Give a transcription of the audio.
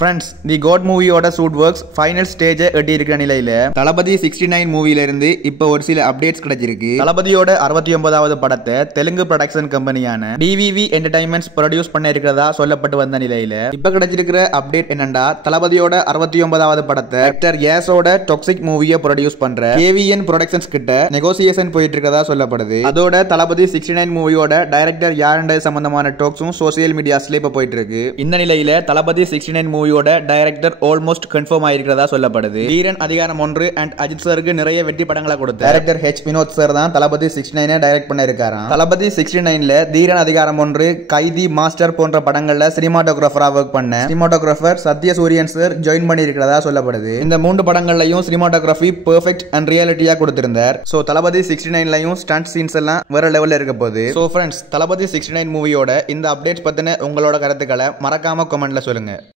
Friends, the God மூவியோட shoot works final stage எட்டி இருக்கிற நிலையில தளபதி 69 மூவில இருந்து இப்போ ஒரு சில அப்டேட்ஸ் கிடைச்சிருக்கு. தளபதியோட 69வது படத்தை Telugu production கம்பெனியான TVV entertainments produce பண்ண இருக்கிறதா சொல்லப்பட்டு வந்த நிலையில இப்போ கிடைச்சிருக்கிற அப்டேட் என்னன்னா தளபதியோட 69வது படத்தை ஆக்டர் யாஸோட டாக்ஸிக் மூவியை ப்ரொடியூஸ் பண்ற கேவிஎன் ப்ரொடக்ஷன்ஸ் கிட்ட நெகோசியேஷன் போயிட்டு இருக்கிறதா சொல்லப்படுது. அதோட தளபதி 69 மூவியோட டைரக்டர் யாருன்ற சம்பந்தமான டாக்ஸும் சோசியல் மீடியாஸ்ல இப்போ போயிட்டு இருக்கு. இந்த நிலையில தளபதி 69 மூவியோட டைரக்டர் ஆல்மோஸ்ட் கன்ஃபார்ம் ஆயிருக்கிறதா சொல்லப்படுது. வீரன் அதிகாரம் 1 அண்ட் அஜித் சாருக்கு நிறைய வெற்றி படங்களை கொடுத்த டைரக்டர் ஹெச் வினோத் சார் தான் தளபதி 69 டைரக்ட் பண்ண இருக்காராம். தளபதி 69ல தீரன் அதிகாரம் 1, கைதி, மாஸ்டர் போன்ற படங்கள்ல சினிமாட்டோகிராஃபரா ஒர்க் பண்ண சினிமாட்டோகிராஃபர் சத்யசூரியன் சார் ஜாயின் பண்ணி இருக்கிறதா சொல்லப்படுது. இந்த 3 படங்கள்லயும் சினிமாட்டோகிராஃபி பெர்ஃபெக்ட் அண்ட் ரியாலிட்டியா கொடுத்திருந்தார். சோ தளபதி 69லயும் ஸ்டண்ட் சீன்ஸ் எல்லாம் வேற லெவல்ல இருக்க போகுது. சோ ஃப்ரெண்ட்ஸ், தளபதி 69 மூவியோட இந்த அப்டேட்ஸ் பத்தின உங்களோட கருத்துக்களை மறக்காம கமெண்ட்ல சொல்லுங்க.